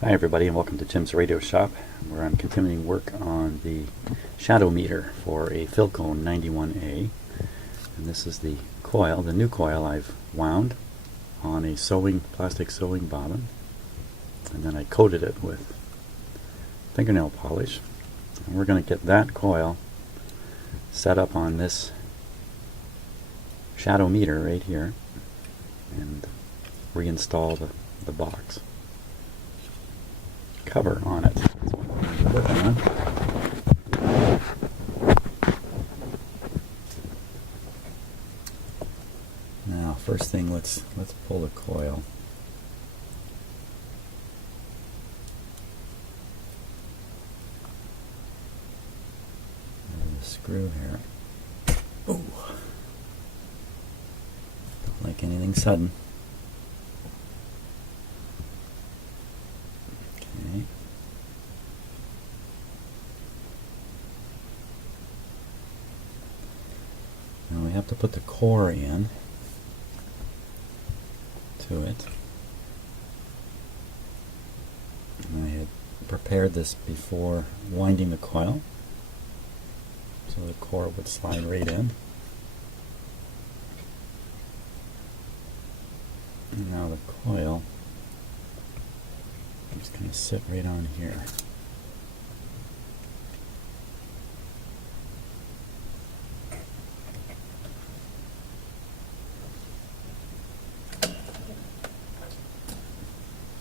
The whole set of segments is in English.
Hi everybody, and welcome to Jim's Radio Shop, where I'm continuing work on the shadow meter for a Philco 91A. And this is the coil, the new coil I've wound on a plastic sewing bobbin, and then I coated it with fingernail polish. And we're going to get that coil set up on this shadow meter right here and reinstall the box cover on it. That's what I'm going to be working on. Now, first thing, let's pull the coil. There's a screw here. Ooh. Don't like anything sudden. Okay. Now we have to put the core in to it. And I had prepared this before winding the coil, so the core would slide right in. And now the coil is just going to sit right on here.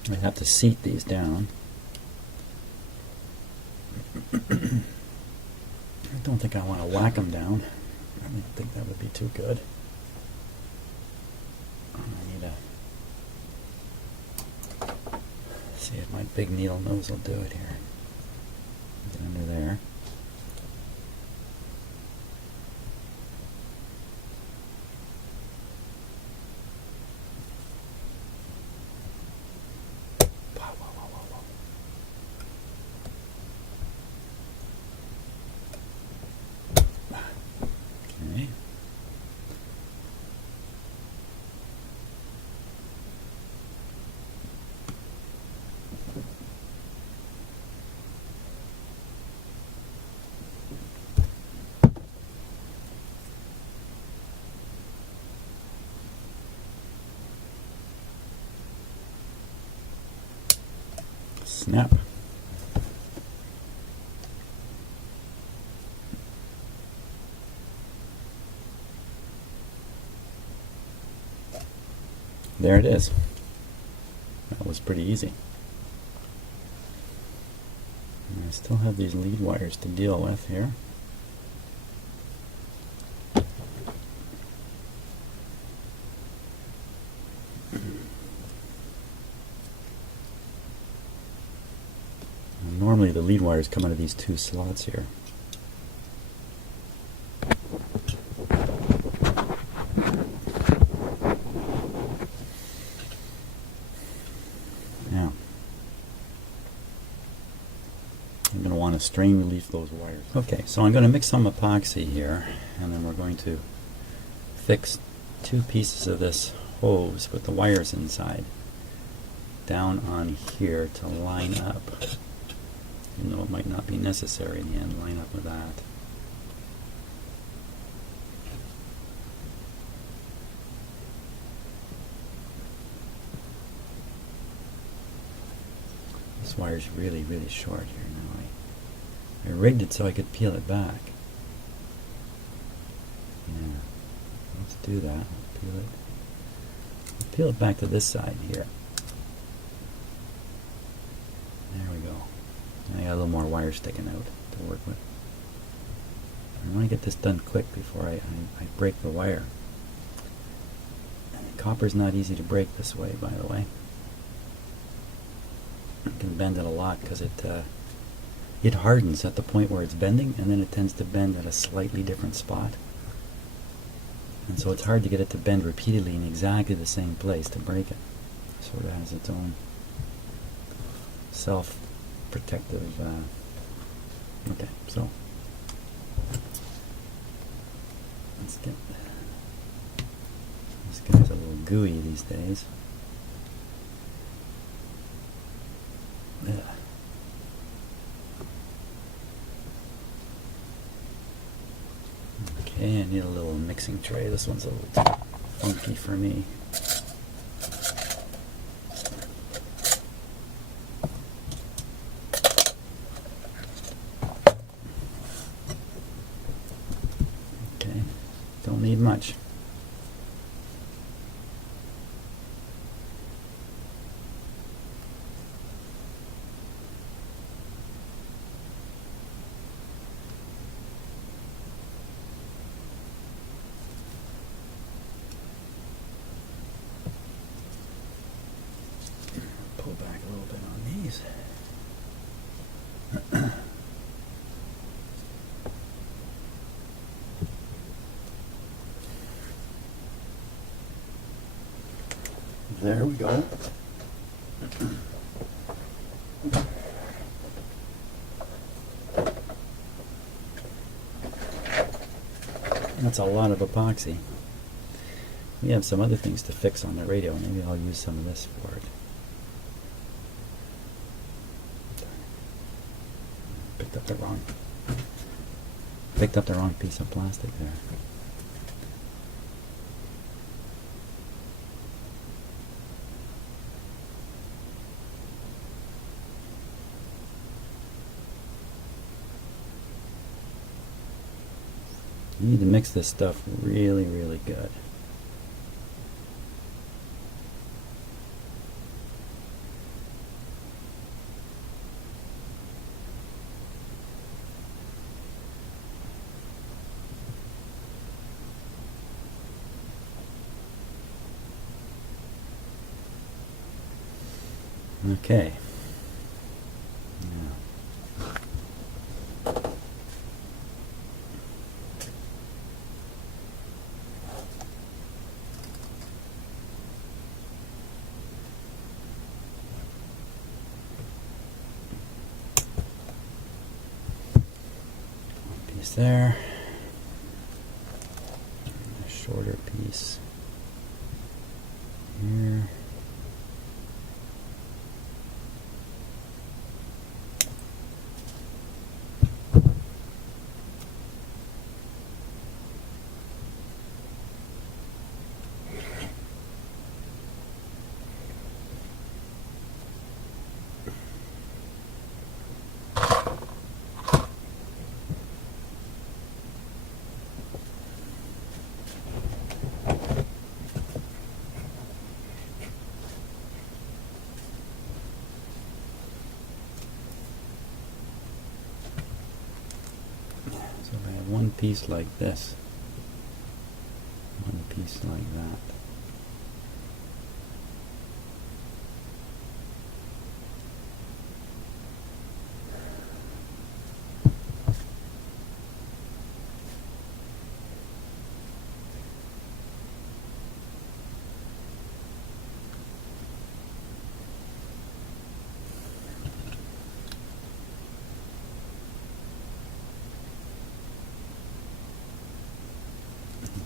I have to seat these down. I don't think I want to whack them down. I don't think that would be too good. I need to see if my big needle nose will do it here. Get under there. Okay. Snap. There it is. That was pretty easy. And I still have these lead wires to deal with here. Normally the lead wires come out of these two slots here. Now, I'm going to want to strain relief those wires. Okay, so I'm going to mix some epoxy here, and then we're going to fix two pieces of this hose with the wires inside down on here to line up. Even though it might not be necessary in the end, line up with that. This wire's really, really short here now. I rigged it so I could peel it back. Yeah, let's do that. Peel it back to this side here. There we go. I got a little more wire sticking out to work with. I want to get this done quick before I break the wire. Copper's not easy to break this way, by the way. You can bend it a lot because it hardens at the point where it's bending, and then it tends to bend at a slightly different spot. And so it's hard to get it to bend repeatedly in exactly the same place to break it. It sort of has its own self-protective. Okay, so let's get this guy's a little gooey these days. Okay, I need a little mixing tray. This one's a little too funky for me. Okay, don't need much. Pull back a little bit on these. There we go. That's a lot of epoxy. We have some other things to fix on the radio. Maybe I'll use some of this for it. Picked up the wrong piece of plastic there. You need to mix this stuff really, really good. Okay. Piece there, a shorter piece here. So if I have one piece like this, one piece like that.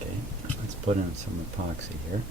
Okay, let's put in some epoxy here.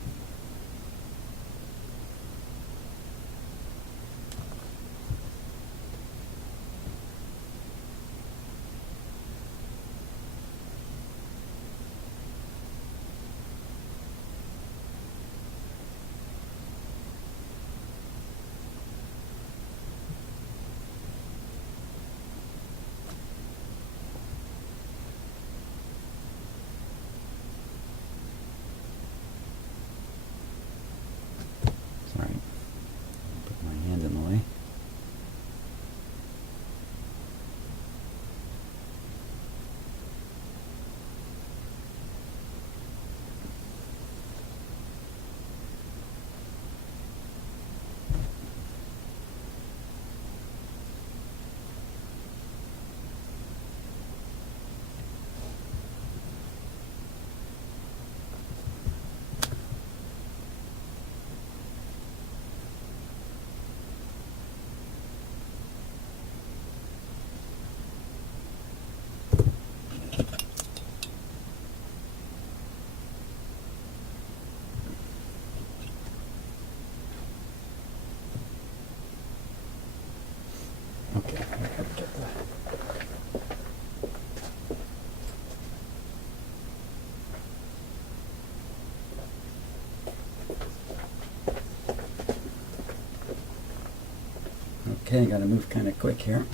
Okay, gotta move kind of quick here.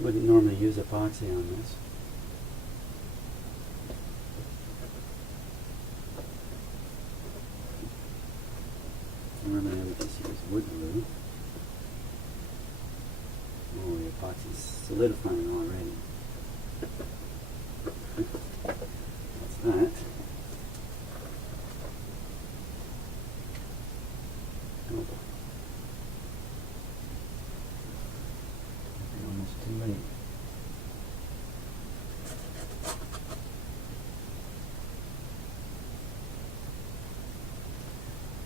Wouldn't normally use epoxy on this. Normally I would just use wood glue. Oh, the epoxy's solidifying already. That's that. Oh, almost too late.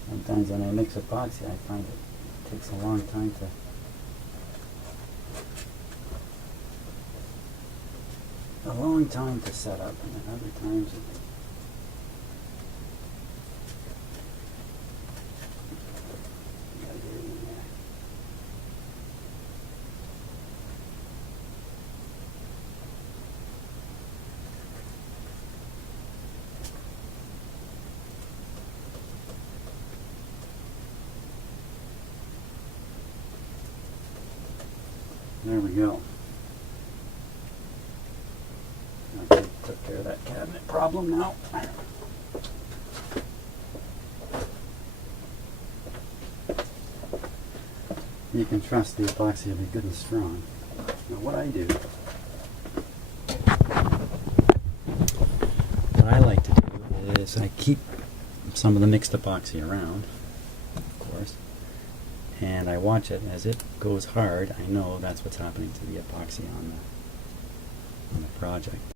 Sometimes when I mix epoxy, I find it takes a long time to set up, and then other times it gotta get it in there. There we go. Okay, took care of that cabinet problem now. You can trust the epoxy will be good and strong. Now what I do, what I like to do is I keep some of the mixed epoxy around, of course, and I watch it as it goes hard. I know that's what's happening to the epoxy on the project.